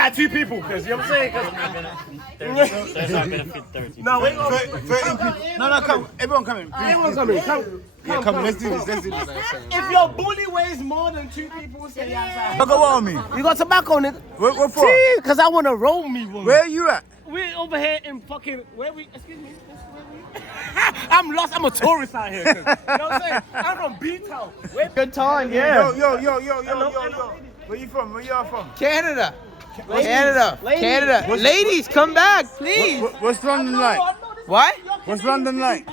At 2 people, because you know what I'm saying? There's not gonna fit 30. No, wait. 13 people. No, come. Everyone come in. Everyone's coming. Come. Yeah, come. Let's do this. If your bully weighs more than 2 people, say outside. Look on me. You got tobacco on it? What for? Because I want to roll me one. Where are you at? We're over here in fucking, excuse me. I'm lost. I'm a tourist out here. You know what I'm saying? I'm from B-Town. Good time, yeah. Yo. Where you from? Where y'all from? Canada. Canada. Ladies, come back, please. What's London like? What? What's London like?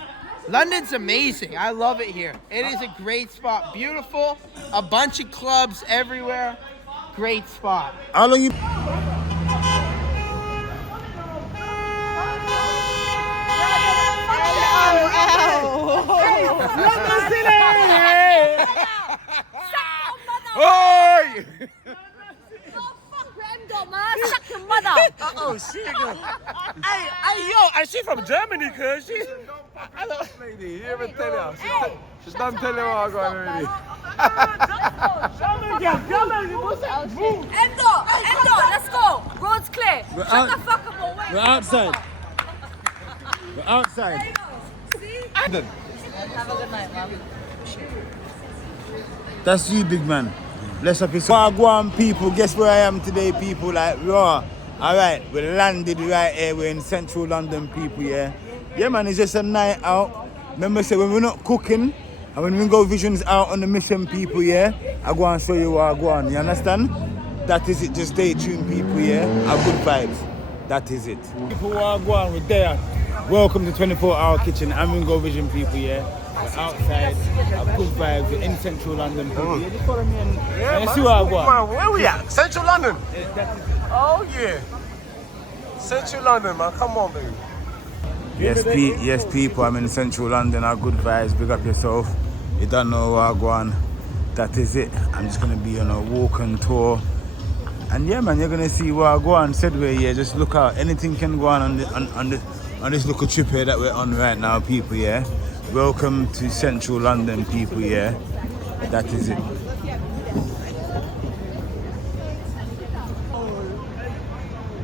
London's amazing. I love it here. It is a great spot. Beautiful. A bunch of clubs everywhere. Great spot. How long you? Oi! Suck your mother. Oh, shit. Hey, yo, and she from Germany, cuz. She... Lady, you ever tell her? She done tell her what I'm going already. Endo, let's go. Road's clear. Shut the fuck up or wait. We're outside. We're outside. See? Have a good night, man. That's you, big man. Bless up yourself. Wagwan people, guess where I am today, people? Like, raw. Alright, we landed right here. We're in central London, people, yeah? Yeah, man, it's just a night out. Remember, say, when we're not cooking, and when Ringo Vision's out on the mission, people, yeah? I go and show you what I go on, you understand? That is it, just stay tuned, people, yeah? Our good vibes. That is it. People who are going, we're there. Welcome to 24-Hour Kitchen. I'm Ringo Vision, people, yeah? We're outside, our good vibes, we're in central London, people. Yeah, just follow me and see what I want. Where we at? Central London? Oh, yeah. Central London, man. Come on, baby. Yes, people, I'm in central London, our good vibes, big up yourself. You don't know where I go on. That is it. I'm just going to be on a walk and tour. And yeah, man, you're going to see where I go on. Sedway, yeah, just look out. Anything can go on this little trip here that we're on right now, people, yeah. Welcome to central London, people, yeah. That is it.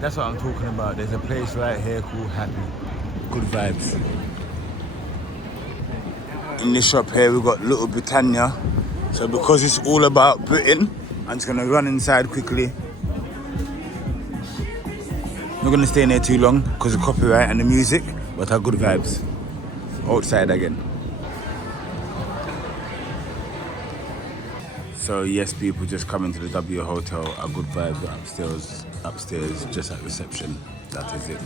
That's what I'm talking about. There's a place right here called Happy. Good vibes. In this shop here, we've got Little Britannia. So because it's all about Britain, I'm just gonna run inside quickly. Not gonna stay in there too long because of copyright and the music, but our good vibes. Outside again. So yes, people, just coming to the W Hotel. Our good vibes upstairs, just at reception. That is it.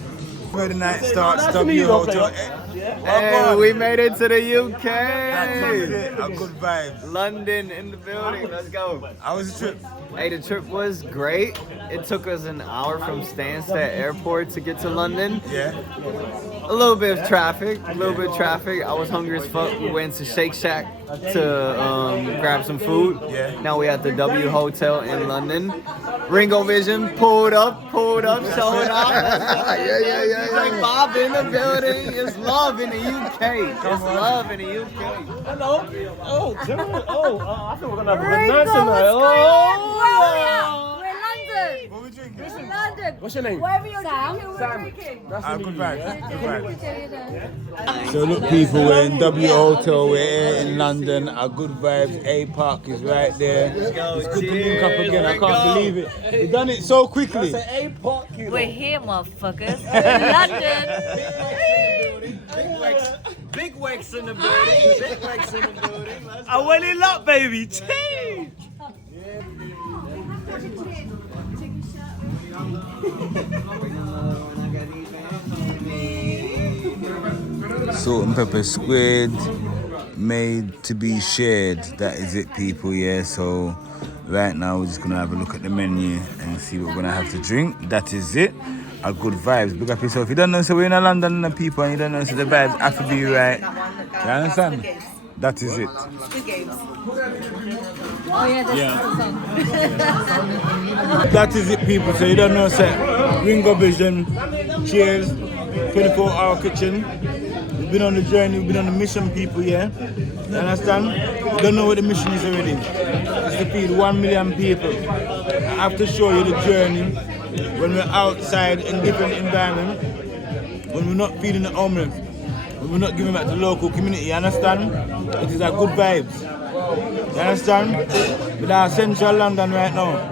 Where the night starts, W Hotel. Hey, we made it to the UK. That is it. Our good vibes. London in the building. Let's go. How was the trip? Hey, the trip was great. It took us an hour from Stansted Airport to get to London. Yeah. A little bit of traffic. I was hungry as fuck. We went to Shake Shack to grab some food. Yeah. Now we at the W Hotel in London. Ringo Vision pulled up, showing up. Yeah. Like Bob in the building. It's love in the UK. It's love in the UK. Hello. Oh, gentlemen. I think we're going to have a good night tonight. We're in London. What are we drinking? We're in London. What's your name? Wherever you're drinking, we're drinking. Our good vibes. So look, people, we're in W Hotel. We're here in London. Our good vibes. A Park is right there. It's good to link up again. I can't believe it. We've done it so quickly. We're here, motherfuckers. We're in London. Big Wax in the building. I went in luck, baby. Cheers. Salt and pepper squid, made to be shared. That is it, people, yeah. So right now we're just gonna have a look at the menu and see what we're gonna have to drink. That is it. Our good vibes. Big up yourself. If you don't know, so we're in London, people, and you don't know, so the vibes have to be right. You understand? That is it. Oh yeah, That is it, people. So you don't know, say Ringo Vision. Cheers. 24-Hour Kitchen. We've been on the journey. We've been on the mission, people. Yeah. You understand? You don't know what the mission is already. It's to feed 1 million people. I have to show you the journey. when we're outside in different environments, when we're not feeding the homeless, when we're not giving back to the local community, you understand? It is a good vibes. You understand? With our central London right now,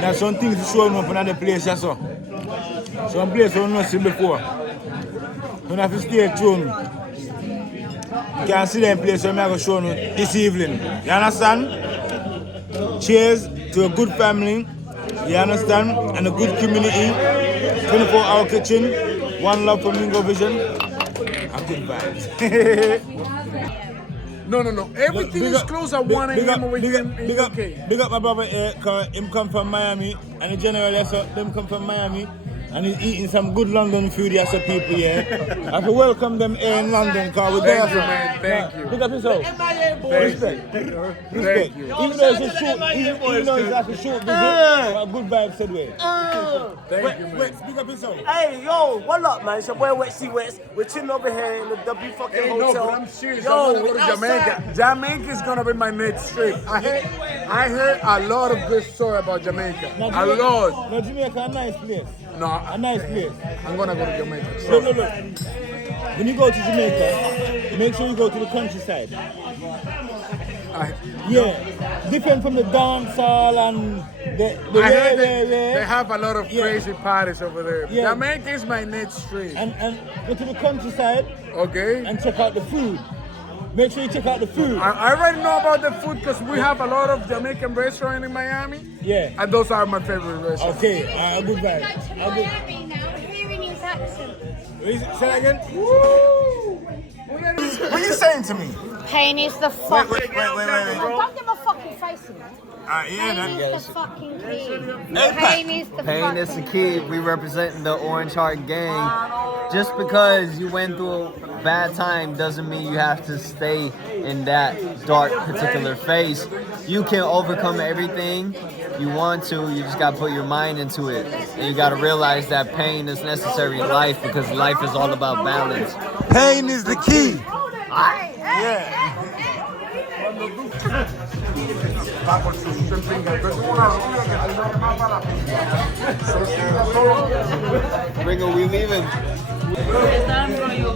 there's some things showing up in other places. So. Some place we've not seen before. You have to stay tuned. You can see them place where I'm going to show you this evening. You understand? Cheers to a good family. You understand? And a good community. 24-hour kitchen. One love from Ringo Vision. And good vibes. No. Everything is closed at 1 a.m. over here in UK. Big up my brother here, because him come from Miami. And the general, so them come from Miami. And he's eating some good London food, yes, so people here. I have to welcome them here in London, because we're there. Thank you, man. Thank you. Big up yourself. Respect. Respect. Even though it's a short, even though it's like a short visit, a good vibe said way. Thank you, man. Wait, big up yourself. Hey, yo, what up, man? It's your boy Wetsy Wets. We're chilling over here in the W fucking Hey, hotel. no, but I'm serious. Yo, I'm gonna go to Jamaica. Jamaica is gonna be my next trip. I heard a lot of good story about Jamaica. A lot. No, Jamaica, a nice place. No, A nice place. I'm gonna go to Jamaica. Look. When you go to Jamaica, make sure you go to the countryside. Yeah, different from the dance hall and the I heard they have a lot of crazy parties over there. Yeah. Jamaica is my next trip. and go to the countryside Okay. and check out the food. Make sure you check out the food. I already know about the food because we have a lot of Jamaican restaurants in Miami. Yeah. And those are my favorite restaurants. Okay, a good vibe. A good. Hearing his accent. Say that again. What are you saying to me? Pain is the fuck. Wait. Don't give a fucking face in it. Yeah, Pain is the fucking key. Hey, Pain is the Pain fucking is the key. We representing the Orange Heart Gang. Just because you went through a bad time doesn't mean you have to stay in that dark particular phase. You can overcome everything you want to. You just got to put your mind into it. And you got to realize that pain is necessary in life because life is all about balance. Pain is the key. Ringo, we leaving.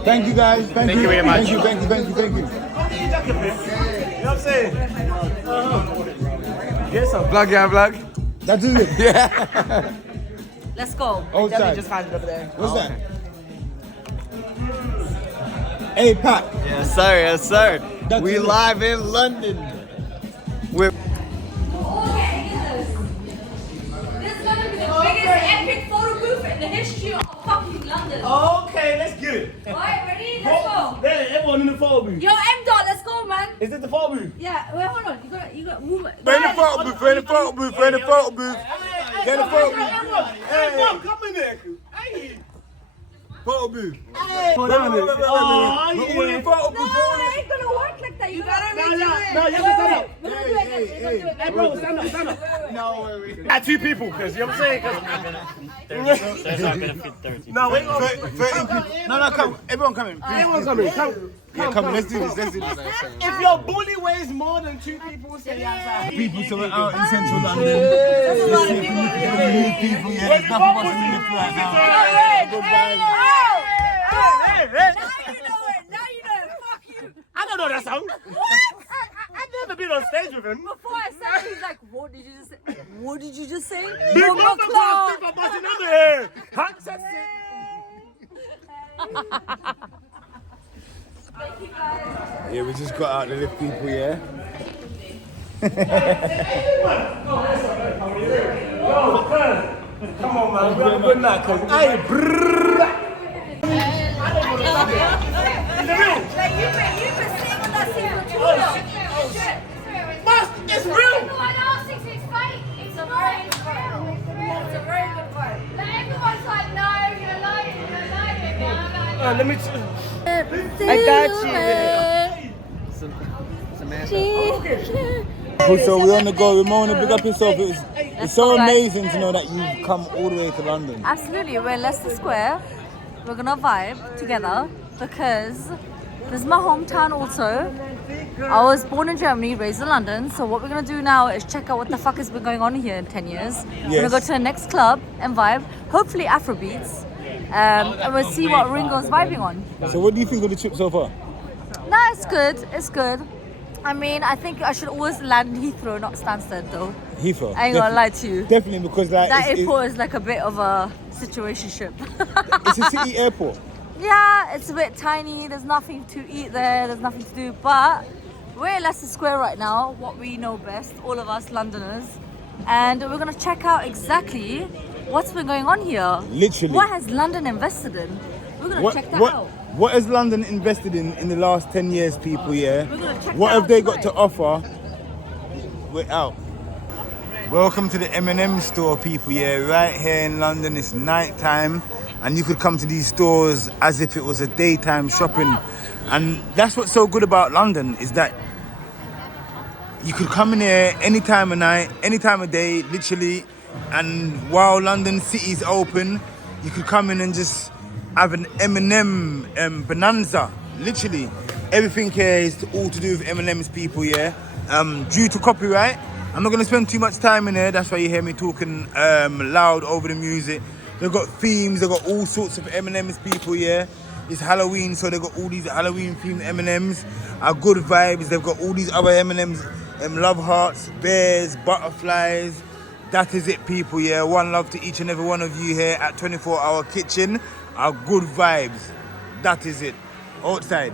Thank you guys. Thank you very much. Thank you. You know what I'm saying? Get some. Black, yeah, black. That's it. Yeah. Let's go. Outside. Just find it over there. What's that? Hey, Pat. Yes, sir. Yes, sir. That's We it. live in London. We're This is gonna be the biggest epic photo booth in the history of fucking London. Okay, let's get it. Alright, ready? Let's go. There, everyone in the photo booth. Yo, M dot, let's go, man. Is this the photo booth? Yeah, wait, hold on. You got woman. We're in the photo booth. We're in the photo booth. We're in the photo booth. Get the photo booth. Everyone, come in there. Hey. Photo booth. Hold on. Oh, We're in the yeah. photo No, booth. it ain't gonna work like that. You gotta No, redo no, it. no, you have to stand up. We're gonna do it again. We're gonna do it Hey, again. bro, stand up. no worries. Got two people, because you know what I'm saying? 'Cause- There's not benefit 30. No, wait. No, come. Everyone come in. Everyone come in. Come. Yeah, come. Let's do this. If your bully weighs more than two people, stay outside. People so we're out in central London. That's a lot of people. New people, yeah. There's nothing but to lift right now. Good vibes. Hey. Now you know it. Now you know it. Fuck you. I don't know that song. What? I've never been on stage with him. Before I said it, he's like, what did you just say? What did you just say? Big Mama mother Claw. people busting under here. Hot sexy. Yeah, we just got out to lift people, yeah. Come on, man. We have a good night, cuz. Hey, brrrr. Like, you've been singing that scene for too long. Boss, it's real. No, I know, it's fake. It's a very good part. It's a very good part. Like, everyone's like, no, you're lying, Let me. I got So we're on the go. Ramona, big up yourself. It's so amazing to know that you've come all the way to London. Absolutely, we're in Leicester Square. We're gonna vibe together because this is my hometown also. I was born in Germany, raised in London. So what we're gonna do now is check out what the fuck has been going on here in 10 years. We're gonna go to the next club and vibe, hopefully Afrobeats, and we'll see what Ringo's vibing on. So what do you think of the trip so far? Nah, it's good. It's good. I mean, I think I should always land in Heathrow, not Stansted, though. Heathrow. I ain't gonna lie to you. Definitely, because like That airport is like a bit of a situationship. it's a city airport. Yeah, it's a bit tiny. There's nothing to eat there. There's nothing to do. But we're in Leicester Square right now, what we know best, all of us Londoners. And we're going to check out exactly what's been going on here. Literally. What has London invested in? We're going to check that out. What has London invested in the last 10 years, people, yeah? We're going to check What that have out they tonight. got to offer? We're out. Welcome to the M&M store, people, yeah. Right here in London, it's night time. And you could come to these stores as if it was a daytime shopping. And that's what's so good about London, is that you could come in here any time of night, any time of day, literally. And while London City's open, you could come in and just have an M&M bonanza. Literally, everything here is all to do with M&M's, people, yeah. Due to copyright, I'm not gonna spend too much time in here. That's why you hear me talking loud over the music. They've got themes, they've got all sorts of M&M's, people, yeah. It's Halloween, so they've got all these Halloween themed M&M's. Are good vibes. They've got all these other M&M's, love hearts, bears, butterflies. That is it, people, yeah. One love to each and every one of you here at 24 Hour Kitchen. Are good vibes. That is it. Outside.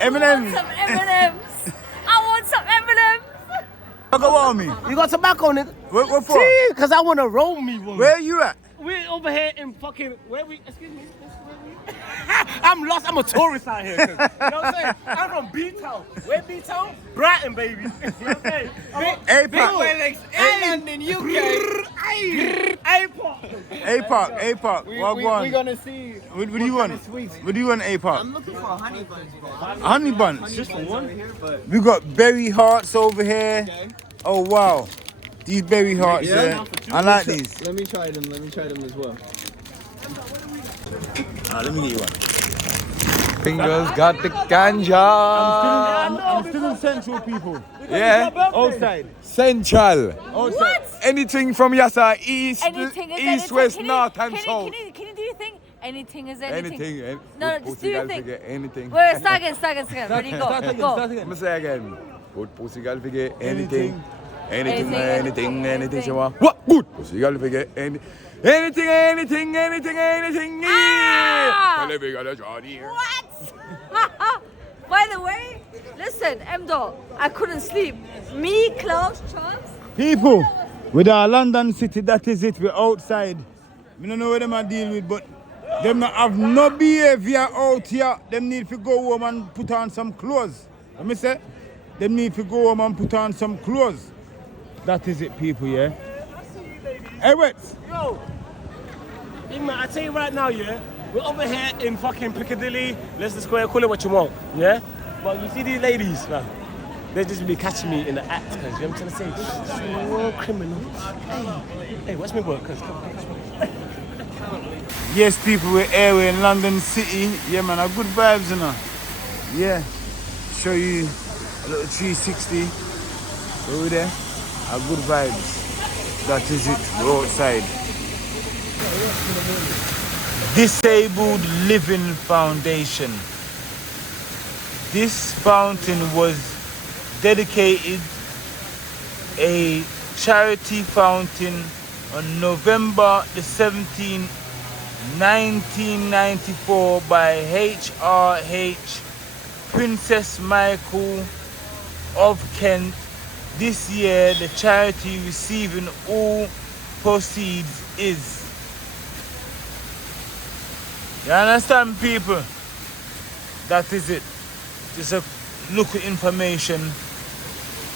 M&M's. I want some M&M's. I want some M&M's. Look at me. You got tobacco on it? What for? Because I want to roll me one. Where are you at? We're over here in fucking, excuse me, where we? I'm lost, I'm a tourist out here. You know what I'm saying? I'm from B-Town. Where B-Town? Brighton, baby. You know what I'm saying? APAC. London, UK. APAC. We're gonna see. What do you want? What do you want, APAC? I'm looking for a honey buns, bro. Honey buns. Just for one here, but We got berry hearts over here. okay. Oh wow. These berry hearts, Yeah. yeah. I like these. Let me try them. Let me try them as well. Let me get you one. Fingers got the ganja. I'm still in Central, people. Yeah. Outside. Central. Outside. Anything from Yasa, east, Anything is east, anything. west, Can you- north, and can south. You, can you do your thing? Anything is anything. Anything. No, Put just pussy do your girl thing. forget anything. Wait, start again. Ready, go. Start again. Let me say again. Put pussy girl forget anything. Anything Anything. she want. What? Good. Pussy girl forget anything. Anything. Ah! Tell every girl a Johnny. What? By the way, listen, M-Dot, I couldn't sleep. Me, Klaus, Charles. People, with our London City, that is it. We're outside. We don't know what them are deal with, but them not have no behavior out here. Them need to go home and put on some clothes. Let me say, them need to go home and put on some clothes. That is it, people, yeah? Hey, wait. Yo, man, I tell you right now, yeah, we're over here in fucking Piccadilly, Leicester Square, call it what you want, yeah? But you see these ladies, man, they just be catching me in the act, cause you know what I'm trying to say? Small criminals. Hey, watch me work, cause come. Yes, people, we're here, we're in London City. Yeah, man, our good vibes, you know. Yeah, show you a little 360 over there. Our good vibes. That is it, we're outside. Disabled Living Foundation. This fountain was dedicated a charity fountain on November the 17th, 1994 by H.R.H. Princess Michael of Kent. This year, the charity receiving all proceeds is. You understand, people? That is it. Just a look at information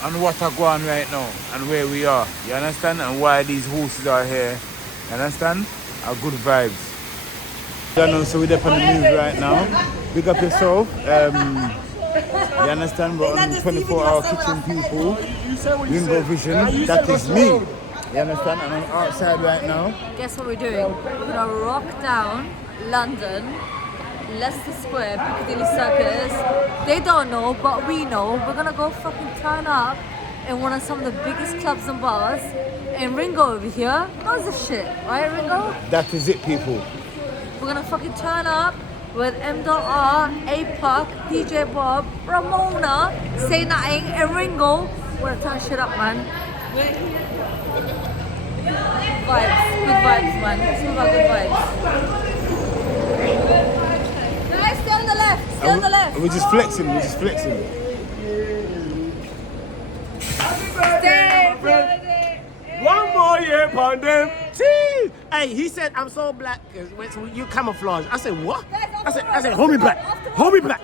on what are going on right now and where we are. You understand? And why these horses are here. You understand? Our good vibes. You know, so we're up on the move right now. Big up yourself. You understand? We're on 24-hour kitchen, people. Ringo Vision. That is me. You understand? And I'm outside right now. Guess what we're doing? We're gonna rock down London Leicester Square, Piccadilly Circus. They don't know, but we know. We're gonna go fucking turn up in one of some of the biggest clubs and bars. And Ringo over here knows the shit, right, Ringo? That is it, people. We're gonna fucking turn up with M.R, APOC, DJ Bob, Ramona, Say Nothing, and Ringo. We're gonna turn shit up, man. Good vibes, man. It's all about good vibes. Guys, stay on the left. Stay on the left. We're just flexing. We're just flexing. Stay. One more year upon them. Tea. Hey, he said, I'm so black. So you camouflage. I said, what? I said, hold me back. Hold me back.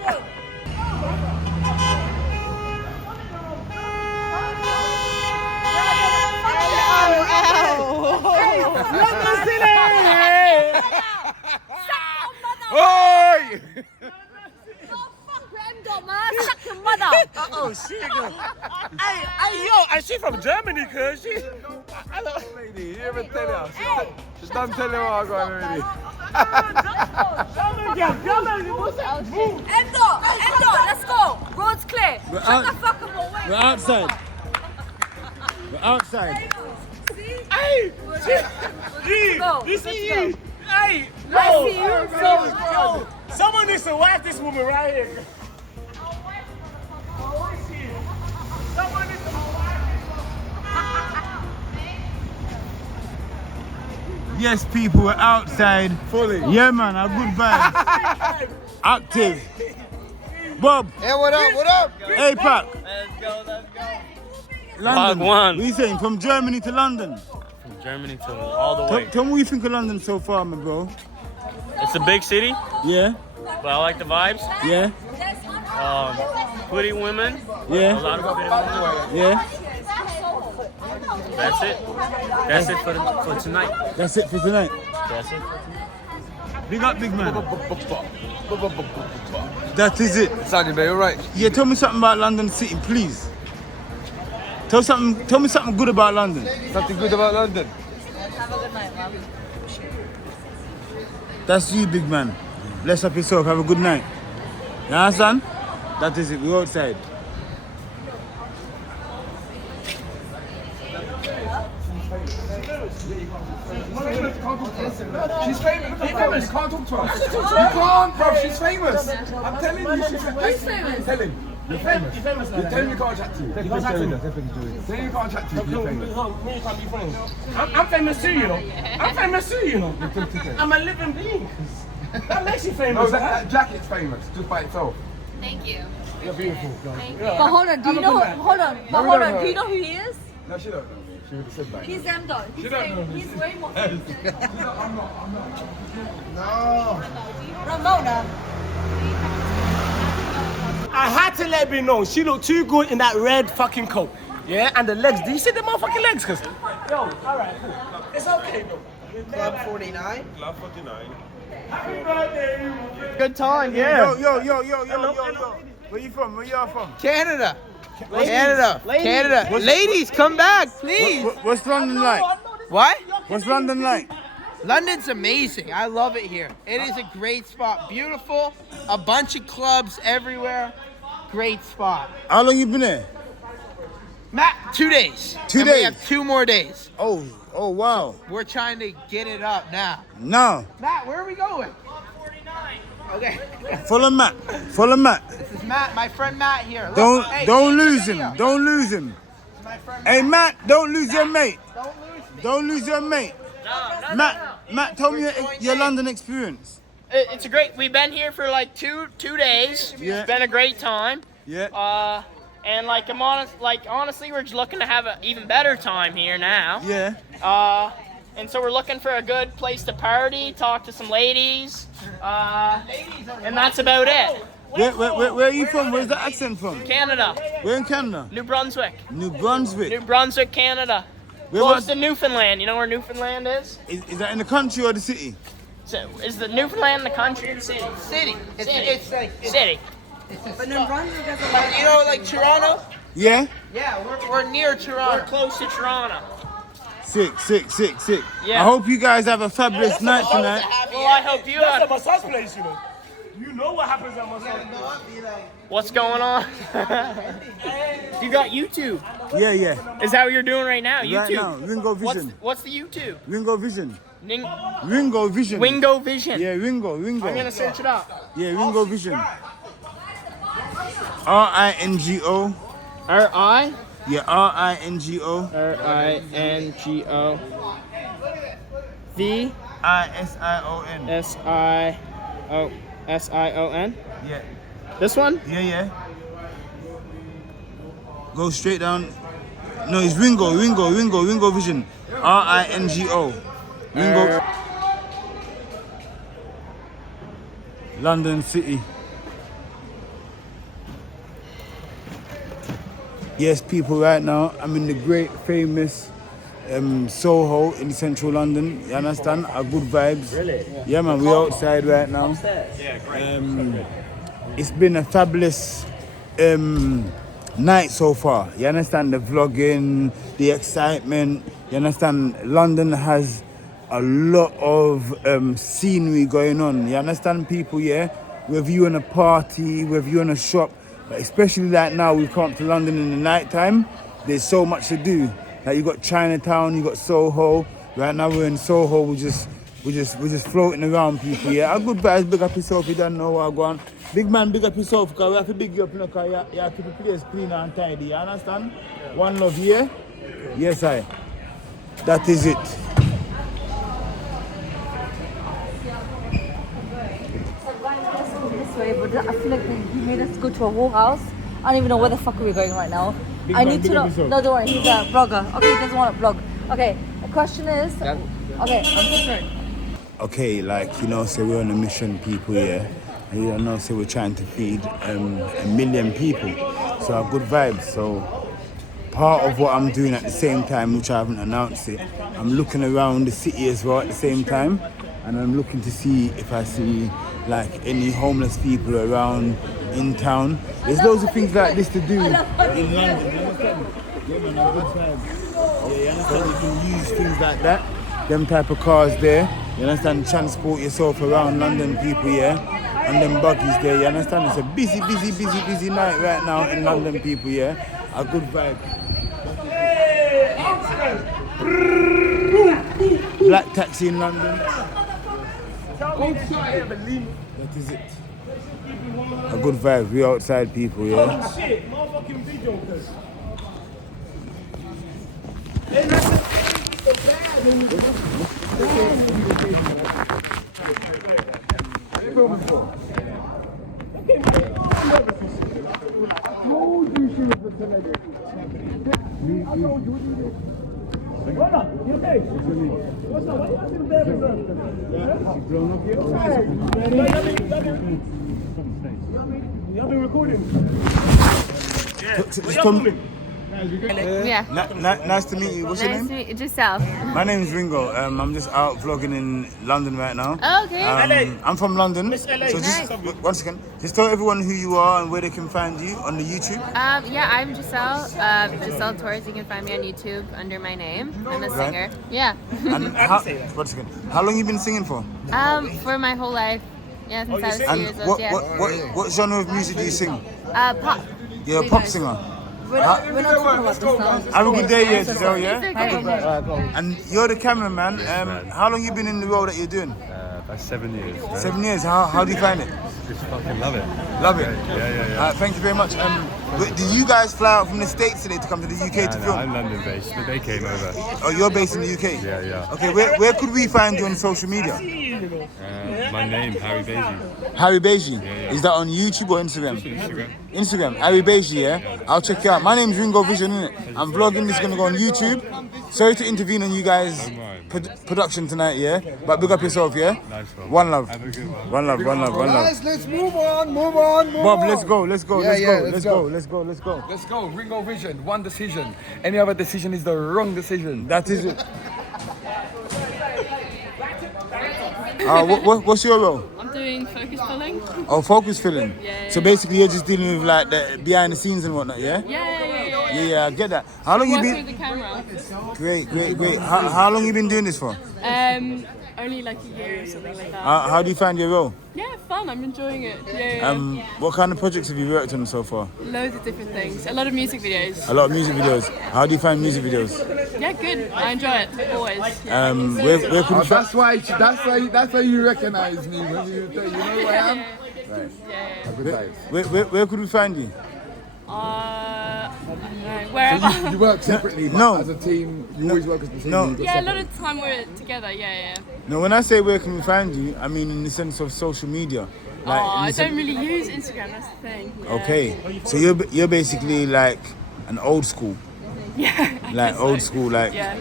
Oi! Suck your mother. Oh shit. Hey, yo, and she from Germany, cuz she. Lady, you ever tell her? She's done telling her I got already. Endo, let's go. Road's clear. Shut the fuck up. We're outside. We're outside. Hey, Go. you see you. Hey, I see you. yo, someone needs to wipe this woman right here. Someone needs to wipe this. Yes, people, we're outside. Fully. Yeah, man, a good vibe. Active. Bob. Hey, what up? What up? APAC. Let's go. London. Wagwan. What are you saying? From Germany to London? From Germany to all the way. Tell me what you think of London so far, my bro. It's a big city, Yeah? but I like the vibes. Yeah? Pretty women. A Yeah? lot of pretty women. Yeah? That's it. That's it for tonight. That's it for tonight. That's it. Big up, big man. That is it. Sandy, baby, all right. Yeah, tell me something about London City, please. Tell me something good about London. Something good about London. Have a good night, man. That's you, big man. Bless up yourself. Have a good night. You understand? That is it. We're outside. She's famous. You can't talk to her. You can't, bro. She's famous. I'm telling you, she's famous. Who's famous? Tell him. You're famous. You're famous like Tell him you can't chat to you. You can't chat to me. Tell him you can't chat to you. You're famous. Me and you can't be friends. I'm famous too, you know. I'm famous too, you know. I'm a living being. That makes you famous. No, that jacket's famous just by itself. Thank you. You're beautiful, girl. But hold on, do you know? Hold on, but hold on. Do you know who he is? No, she don't know. She would have said that. He's them though. He's way more. I'm not. No. Ramona. I had to let it be known. She looked too good in that red fucking coat. Yeah, and the legs. Do you see the motherfucking legs? Cause, yo, all right, cool. It's okay, though. Club 49. Happy birthday. Good time, yeah. Yo. Where you from? Where y'all from? Canada. Canada. Ladies, come back, please. What's London like? What? What's London like? London's amazing. I love it here. It is a great spot. Beautiful. A bunch of clubs everywhere. Great spot. How long you been there? Matt, 2 days. 2 And days? we have 2 more days. Oh, wow. We're trying to get it up now. No. Matt, where are we going? Okay. Follow Matt. This is Matt, my friend Matt here. Look, Don't hey, lose video. him. Don't lose him. This is my friend Hey Matt, don't lose your mate. Don't lose me. Don't lose your mate. Matt, tell me your London experience. It's a great. We've been here for like two days. Yeah. It's been a great time. Yeah. And honestly, we're just looking to have an even better time here now. Yeah. And so we're looking for a good place to party, talk to some ladies, and that's about it. Where are you from? Where's the accent from? Canada. We're in Canada. New Brunswick. New Brunswick. New Brunswick, Canada. Where Close was- to Newfoundland. You know where Newfoundland is? Is that in the country or the city? So, is the Newfoundland the country or the city? City. It's like City. But New Brunswick is like, you know, like Toronto. Yeah. Yeah, we're near Toronto. We're close to Toronto. Sick. Yeah. I hope you guys have a fabulous night tonight. Well, I hope you That's are. a massage place, you know. know what happens at my song. What's going on? You got YouTube. Yeah, yeah. Is that what you're doing right now? Right YouTube. now, Ringo Vision. What's the YouTube? Ringo Vision. Ning- Ringo Vision. Wingo Vision. Yeah, Ringo. I'm gonna search it up. Yeah, Ringo Vision. R-I-N-G-O. R-I? Yeah, R-I-N-G-O. R-I-N-G-O. V? I-S-I-O-N. S-I-O-S-I-O-N? Yeah. This one? Yeah, yeah. Go straight down. No, it's Ringo Vision. R-I-N-G-O. Ringo. London City. Yes, people, right now, I'm in the great, famous Soho in central London. You understand? Our good vibes. Really? Yeah, man, we're outside right now. Yeah, great. It's been a fabulous night so far. You understand? The vlogging, the excitement. You understand? London has a lot of scenery going on. You understand, people? Yeah, whether you're in a party, whether you're in a shop, but especially right now, we come to London in the night time. There's so much to do. Like you got Chinatown, you got Soho. Right now we're in Soho. We're just floating around, people. Yeah, a good vibes. Big up yourself. You don't know what I'm going. Big man, big up yourself. Cause we have to big you up, you know, cause you have to keep the place clean and tidy. You understand? Yeah. One love, yeah. Yes, I. That is it. This way, but I feel like he made us go to a whole house. I don't even know where the fuck are we going right now. I need to know. No, don't worry. He's a blogger. Okay, he doesn't want to blog. Okay, the question is. Okay, I'm so sorry. Okay, like, you know, so we're on a mission, people, yeah. And you know, so we're trying to feed 1 million people. So our good vibes. So part of what I'm doing at the same time, which I haven't announced it, I'm looking around the city as well at the same time. And I'm looking to see if I see like any homeless people around in town. There's loads of things like this to do in London. You understand? Yeah, man, our good vibes. Yeah, you understand? You can use things like that, them type of cars there. You understand? Transport yourself around London, people, yeah? And them buggies there, you understand? It's a busy night right now in London, people, yeah? A good vibe. Black taxi in London. That is it. A good vibe. We outside, people, yeah? Oh shit, motherfucking video, cuz. Y'all been recording? Yeah. Nice to meet you. What's your name? Nice to meet you. Yourself. My name is Ringo. I'm just out vlogging in London right now. Oh, okay. I'm from London. Miss LA. So just one second. Just tell everyone who you are and where they can find you on the YouTube. Yeah, I'm Giselle. Giselle Torres. You can find me on YouTube under my name. I'm a singer. Yeah. And one second. How long you been singing for? For my whole life. Yeah, since I was 2 years old. Yeah. What genre of music do you sing? Pop. You're a pop singer. We're not talking about this now. Have a good day, yeah, Giselle, yeah? It's okay. And you're the cameraman. How long you been in the role that you're doing? About 7 years. 7 years. How do you find it? Just fucking love it. Love it. Yeah. Thank you very much. Do you guys fly out from the States today to come to the UK to film? I'm London based, but they came over. Oh, you're based in the UK? Yeah. Okay, where could we find you on social media? My name, Harry Beiji. Harry Beiji? Yeah. Is that on YouTube or Instagram? Instagram. Instagram, Harry Beiji, yeah? I'll check you out. My name's Ringo Vision, innit? I'm vlogging, this is gonna go on YouTube. Sorry to intervene on you guys' production tonight, yeah? But big up yourself, yeah? Nice one. One love. Have a good one. One love. Guys, let's move on. Bob, let's go. Let's go. Ringo Vision, one decision. Any other decision is the wrong decision. That is it. What's your role? I'm doing focus pulling. Oh, focus filling. Yeah. So basically, you're just dealing with like the behind the scenes and whatnot, yeah? Yeah, I get that. How long you been? With the camera. Great. How long you been doing this for? Only like a year or something like that. How do you find your role? Yeah, fun. fun. I'm enjoying it. Yeah. What kind of projects have you worked on so far? Loads of different things. A lot of music videos. A lot of music videos. How do you find music videos? Yeah, good. I enjoy it always. Where could we that's why you recognize me when you know who I am. Right. Yeah. Where could we find you? Where? So you work separately, but No. as a team, you always work as a team. No. Yeah, a lot of time we're together. Yeah. No, when I say where can we find you, I mean in the sense of social media. Like, I don't really use Instagram. That's the thing. Yeah. Okay, so you're basically like an old school. Yeah. Like old school, like. Yeah.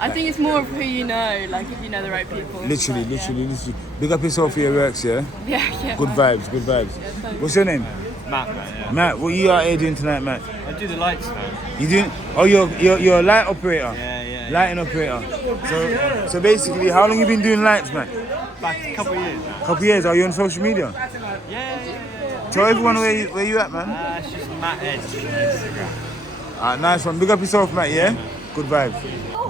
I think it's more of who you know, like if you know the right people. Literally. Big up yourself for your works, yeah? Yeah. Good vibes. Yeah, What's your name? Matt, yeah. Matt, what you out here doing tonight, Matt? I do the lights, man. You doing? Oh, you're a light operator. Yeah. Lighting operator. So basically, how long you been doing lights, Matt? Like a couple of years now. Couple years. Are you on social media? Yeah. Tell everyone where you at, man. It's just Matt Edge on Instagram. Nice one. Big up yourself, Matt. Yeah. Good vibes.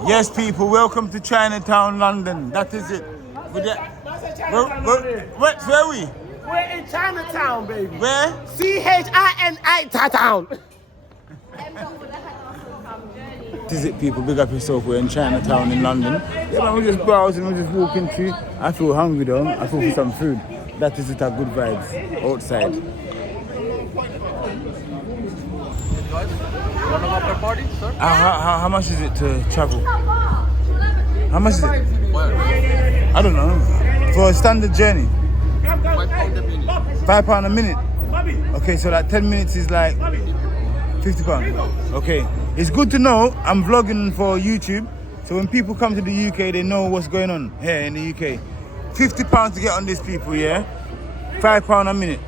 Yes, people. Welcome to Chinatown, London. That is it. Where are we? We're in Chinatown, baby. Where? Chinatown. This is it, people. Big up yourself. We're in Chinatown in London. Yeah, man, we're just browsing, we're just walking through. I feel hungry though. I feel for some food. That is it, good vibes. Outside. Party, sir? How much is it to travel? How much is it? I don't know. For a standard journey? £5 a minute. Okay, so like 10 minutes is like £50. Okay. It's good to know I'm vlogging for YouTube, so when people come to the UK, they know what's going on here in the UK. £50 to get on these people, yeah? £5 a minute.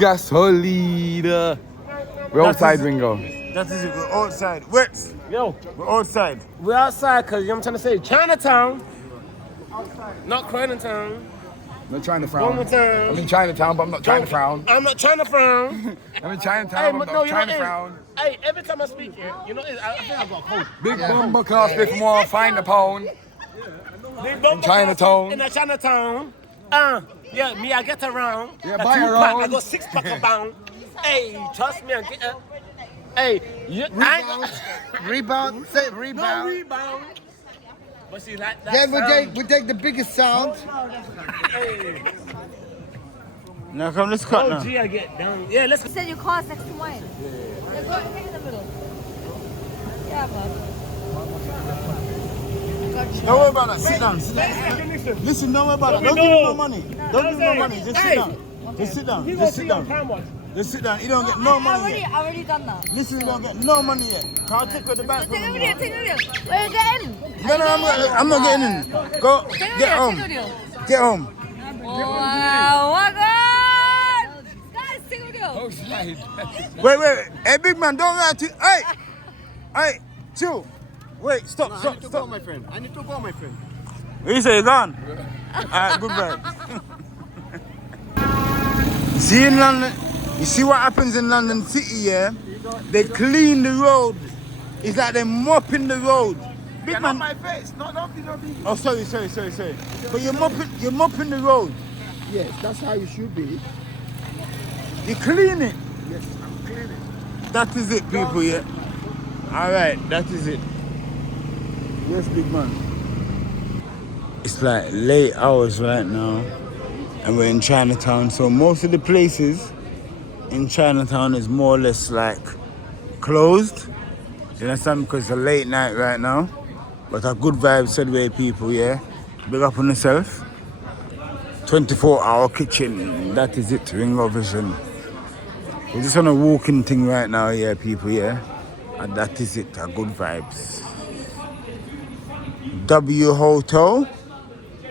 Gasolina. We're outside, Ringo. That is it, we're outside. Wait. Yo, we're outside. We're outside because, you know what I'm trying to say, Chinatown. Not Chinatown. I'm not trying to frown. One more time. I'm in Chinatown, but I'm not trying to frown. I'm not trying to frown. I'm in Chinatown, but I'm not trying to frown. Hey, every time I speak here, you know, I think I got a cold. Big bumper class with more, find a pound. Big bumper in Chinatown. In the Chinatown. Yeah, me, I get around. Yeah, a buy 2-pack, around. I got 6-pack abound. Hey, trust me, I get hey, you Rebound. Say rebound. No rebound. But see, that Yeah, we take the biggest sound. Hey. Now come, let's cut now. Oh, gee, I get down. Yeah, let's. You said your car's next to mine. Yeah, go ahead in the middle. Yeah, man. Don't worry about that. Sit down. Sit down. Listen, don't worry about that. Don't give him no money. Don't give him no money. Just sit down. Just sit down. Just sit down. Just sit down. You don't get no money yet. I already done that. Listen, you don't get no money yet. Can't take with the back. Take a video. Where you getting? No, I'm not getting in. Go. Get home. Get home. Wow, my God! Guys, take a video. Wait. Hey, big man, don't run to. Hey, chill. Wait, stop. I need to go, my friend. Where you say you're gone? Alright, good vibes. See in London, you see what happens in London City, yeah? They clean the road. It's like they're mopping the road. Big man. Not my face. Don't be. Oh, sorry. But you're mopping the road. Yes, that's how you should be. You clean it. Yes, I'm cleaning. That is it, people, yeah? Alright, that is it. Yes, big man. It's like late hours right now, and we're in Chinatown. So most of the places in Chinatown is more or less like closed. You understand? Because it's a late night right now. But a good vibe, said way, people, yeah? Big up on yourself. 24-hour kitchen. That is it, Ringo Vision. We're just on a walking thing right now, yeah, people, yeah? And that is it, a good vibes. W Hotel.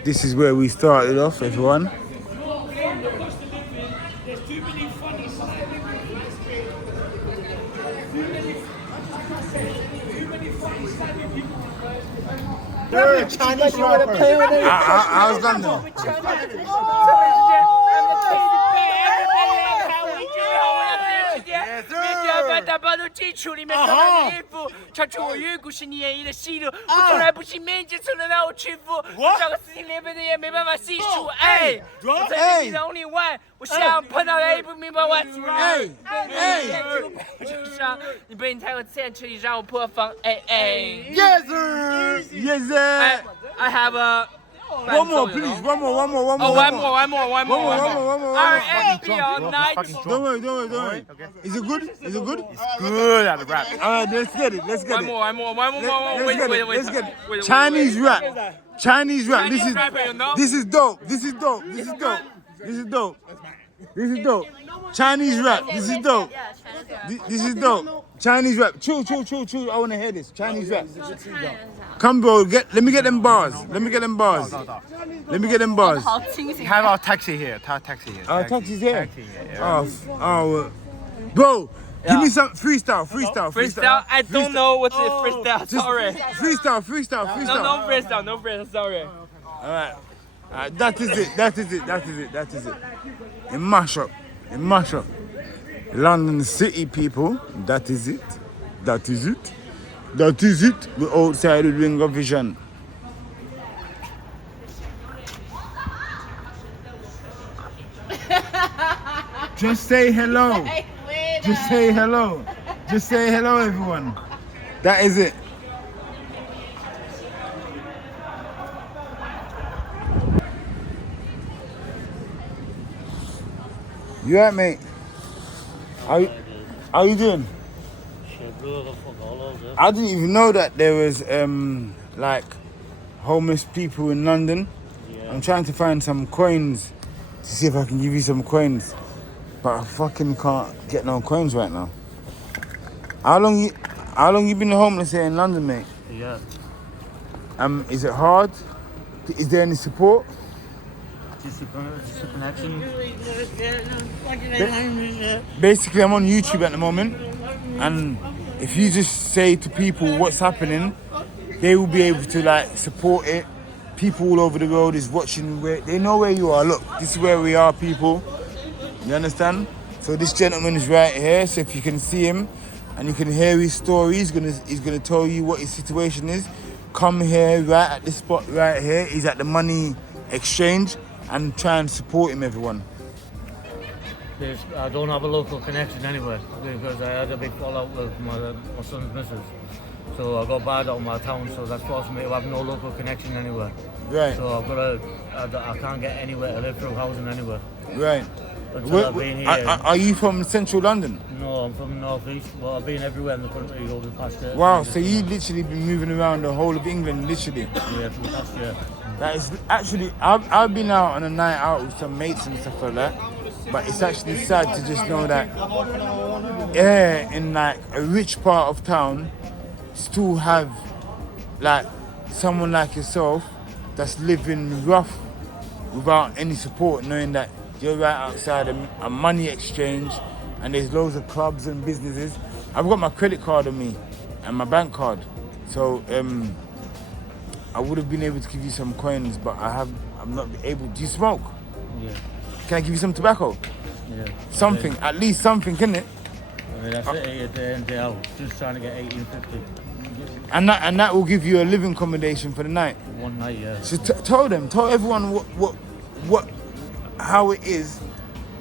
This is where we started off, everyone. Chinese rapper. How's London? 光都基础里面穿了衣服，穿出我远古是你演绎的戏路。我从来不信面前，从来让我屈服。我找个撕心裂肺的也没办法细数。哎，我曾经你的 only one， 我想碰到人也不明白我怎么人。你背影太过刺眼，彻底让我破防。哎哎 Yes sir. Yes sir. I have a. One more, please. One more. Oh, one more. R&B all night. Don't worry. Is it good? It's good at the rap. All right, let's get it. One more. Wait. Let's get it. Chinese rap. This is dope. Chinese rap. This is dope. Chinese rap. Chill. I want to hear this. Chinese rap. Come, bro. Let me get them bars. Have our taxi here. Taxi's here. Taxi's here. Taxi, yeah. Bro, give me some freestyle. I don't know what's a freestyle. Sorry. Freestyle. No freestyle. Sorry. All right. That is it. In mash up. London City people. That is it. We're outside the Ringo Vision. Just say hello. Just say hello, everyone. That is it. You alright, mate? How you doing? I didn't even know that there was like homeless people in London. Yeah. I'm trying to find some coins to see if I can give you some coins, but I fucking can't get no coins right now. How long you been homeless here in London, mate? Yeah. Is it hard? Is there any support? Just a connection. Basically, I'm on YouTube at the moment, and if you just say to people what's happening, they will be able to like support it. People all over the world is watching. They know where you are. Look, this is where we are, people. You understand? So this gentleman is right here. So if you can see him and you can hear his story, he's gonna tell you what his situation is. Come here, right at this spot right here. He's at the money exchange, and try and support him, everyone. I don't have a local connection anywhere because I had a big fallout with my son's missus. So I got bad out of my town, so that's forced me to have no local connection anywhere. Right. So I can't get anywhere to live through housing anywhere. Right. Until I've been here. Are you from central London? No, I'm from North East. Well, I've been everywhere in the country over the past year. Wow, so you literally been moving around the whole of England, literally? Yeah, for the past year. That is actually, I've been out on a night out with some mates and stuff like that, but it's actually sad to just know that, yeah, in like a rich part of town, still have like someone like yourself that's living rough without any support, knowing that you're right outside a money exchange and there's loads of clubs and businesses. I've got my credit card on me and my bank card, so I would have been able to give you some coins, but I'm not able. Do you smoke? Yeah. Can I give you some tobacco? Yeah. Something, at least something, can it? I mean, that's it, day in, day out. Just trying to get 1850. And that will give you a living accommodation for the night. One night, yeah. So tell everyone how it is,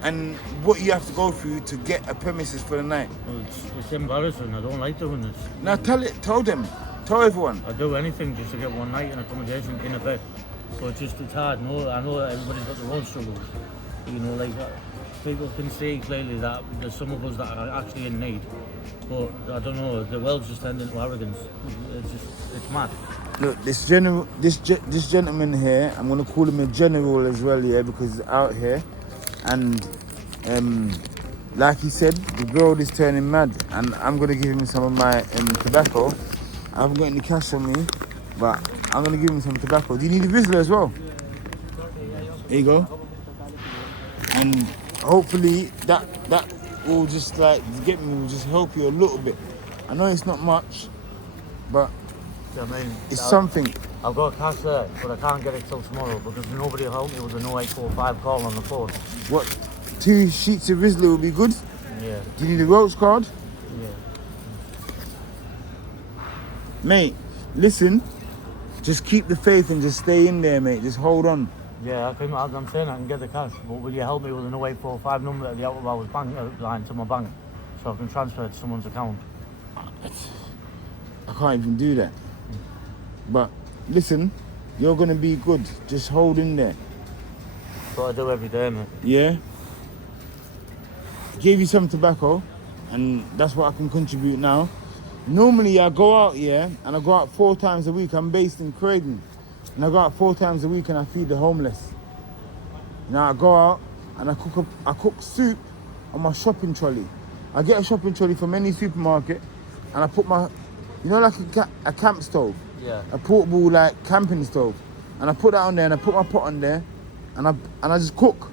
and what you have to go through to get a premises for the night. Well, it's embarrassing. I don't like doing this. Now tell them. Tell everyone. I'd do anything just to get one night in accommodation in a bed. So it's hard. No, I know that everybody's got their own struggles. You know, like people can see clearly that there's some of us that are actually in need. But I don't know, the world's just turned into arrogance. It's mad. Look, this gentleman here, I'm gonna call him a general as well, yeah, because he's out here, and like he said, the world is turning mad, and I'm gonna give him some of my tobacco. I haven't got any cash on me, but I'm gonna give him some tobacco. Do you need a Rizzler as well? There you go. And hopefully that will just like will just help you a little bit. I know it's not much, but I mean, it's something. I've got cash there, but I can't get it till tomorrow because nobody will help me with a 0845 call on the phone. What? 2 sheets of Rizzler will be good? Yeah. Do you need a Roach card? Yeah. Mate, listen, just keep the faith and just stay in there, mate. Just hold on. Yeah, I'm saying I can get the cash, but will you help me with an 0845 number at the out of hours bank line to my bank so I can transfer it to someone's account? I can't even do that. But listen, you're gonna be good. Just hold in there. That's what I do every day, mate. Yeah? Gave you some tobacco, and that's what I can contribute now. Normally I go out, yeah, and I go out 4 times a week. I'm based in Croydon. And I go out 4 times a week and I feed the homeless. Now I go out and I cook soup on my shopping trolley. I get a shopping trolley from any supermarket and I put my, you know, like a camp stove? Yeah. A portable like camping stove. And I put that on there and I put my pot on there and I just cook.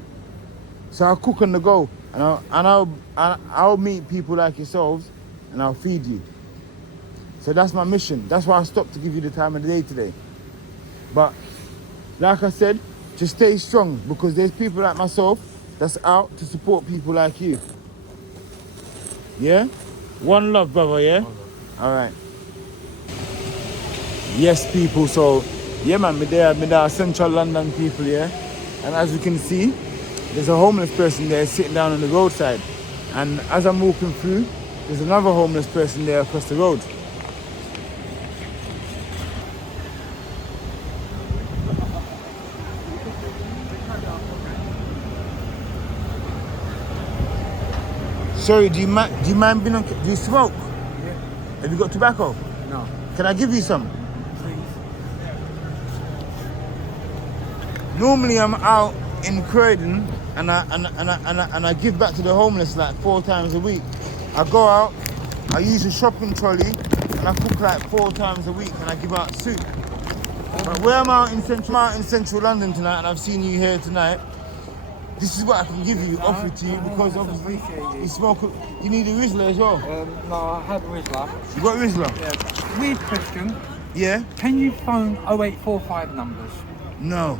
So I'll cook on the go and I'll meet people like yourselves and I'll feed you. So that's my mission. That's why I stopped to give you the time of the day today. But like I said, just stay strong because there's people like myself that's out to support people like you. Yeah? One love, brother, yeah? All right. Yes, people. So, yeah, man, me there Central London people, yeah? And as you can see, there's a homeless person there sitting down on the roadside. And as I'm walking through, there's another homeless person there across the road. Sorry, do you mind being on? Do you smoke? Yeah. Have you got tobacco? No. Can I give you some? Please. Normally I'm out in Croydon and I give back to the homeless like 4 times a week. I go out, I use a shopping trolley and I cook like 4 times a week and I give out soup. But where I'm out in central London tonight and I've seen you here tonight, this is what I can give you, offer to you, because obviously you smoke. You need a Rizzler as well. No, I had a Rizzler. You got a Rizzler? Yeah. Weird question. Yeah? Can you phone 0845 numbers? No.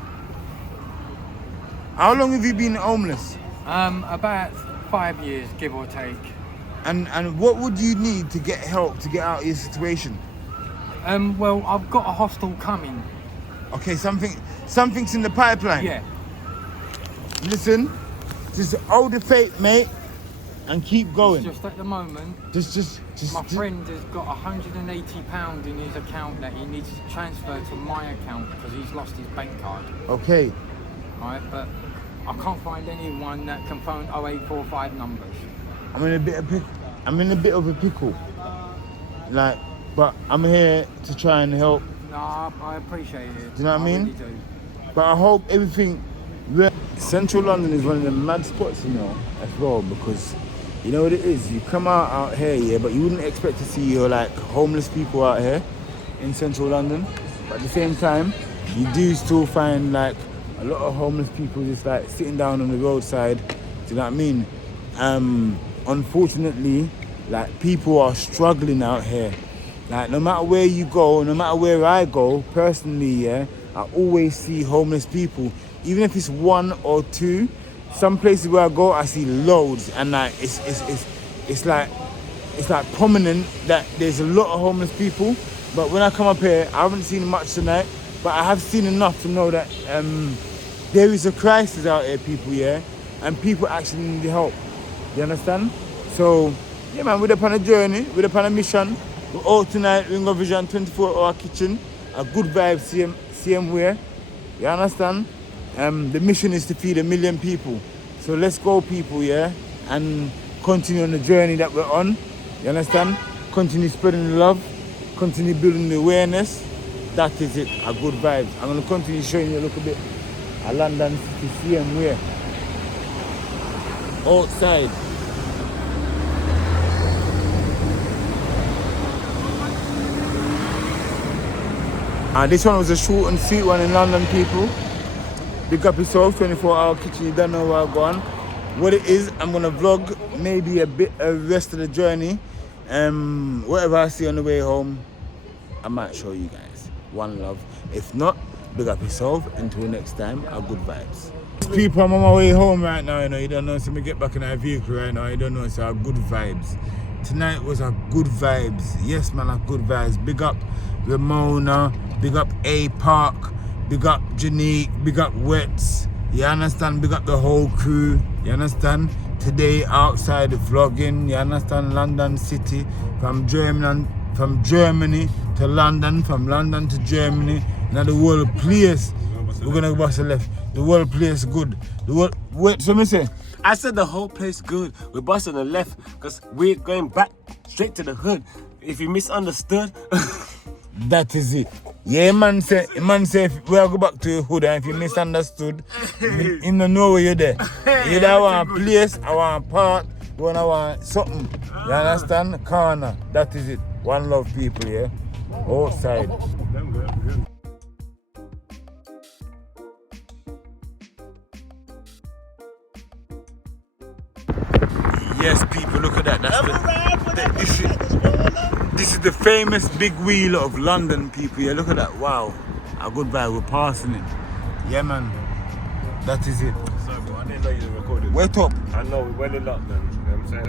How long have you been homeless? About 5 years, give or take. And what would you need to get help to get out of your situation? Well, I've got a hostel coming. Okay, something's in the pipeline. Yeah. Listen, just hold the faith, mate, and keep going. Just at the moment, my friend has got £180 in his account that he needs to transfer to my account because he's lost his bank card. Okay. Right, but I can't find anyone that can phone 0845 numbers. I'm in a bit of a pickle. Like, but I'm here to try and help. Nah, I appreciate it. Do you know what I mean? Really do. But I hope everything. Central London is one of the mad spots, you know, as well, because you know what it is. You come out here, yeah, but you wouldn't expect to see your like homeless people out here in Central London. But at the same time, you do still find like a lot of homeless people just like sitting down on the roadside. Do you know what I mean? Unfortunately, like people are struggling out here. Like no matter where you go, no matter where I go, personally, yeah, I always see homeless people. Even if it's 1 or 2, some places where I go, I see loads, and like it's like prominent that there's a lot of homeless people. But when I come up here, I haven't seen much tonight, but I have seen enough to know that there is a crisis out here, people, yeah, and people actually need help. You understand? So, yeah, man, we're upon a journey, we're upon a mission. We're all tonight, Ringo Vision 24-hour kitchen, a good vibe, CM where. You understand? The mission is to feed 1 million people. So let's go, people, yeah? And continue on the journey that we're on. You understand? Continue spreading the love. Continue building the awareness. That is it, a good vibes. I'm going to continue showing you a little bit of London City CM where. Outside. This one was a short and sweet one in London, people. Big up yourself, 24-hour kitchen, you don't know where I'm going. What it is, I'm gonna vlog maybe a bit of the rest of the journey. Whatever I see on the way home, I might show you guys. One love. If not, big up yourself. Until next time, our good vibes. People, I'm on my way home right now, you know, you don't know, so me get back in our vehicle right now, you don't know, so our good vibes. Tonight was a good vibes. Yes, man, a good vibes. Big up Ramona, big up A Park, big up Janique, big up Wets. You understand? Big up the whole crew. You understand? Today outside vlogging. You understand? London City, from Germany to London, from London to Germany. Now the whole place. We're gonna bust a left. The whole place good. Wait, so me say. I said the whole place good. We're busting the left because we're going back straight to the hood. If you misunderstood, that is it. Yeah, man say if we go back to your hood and if you misunderstood, you don't know where you're there. You don't want a place, I want a part, I want something. You understand? Corner. That is it. One love people, yeah? Outside. Yes, people, look at that. This is the famous big wheel of London, people. Yeah, look at that. Wow. A good vibe. We're passing it. Yeah, man. That is it. Sorry, bro. I didn't know you were recording. Wait up. I know, we're well in luck, man. You know what I'm saying?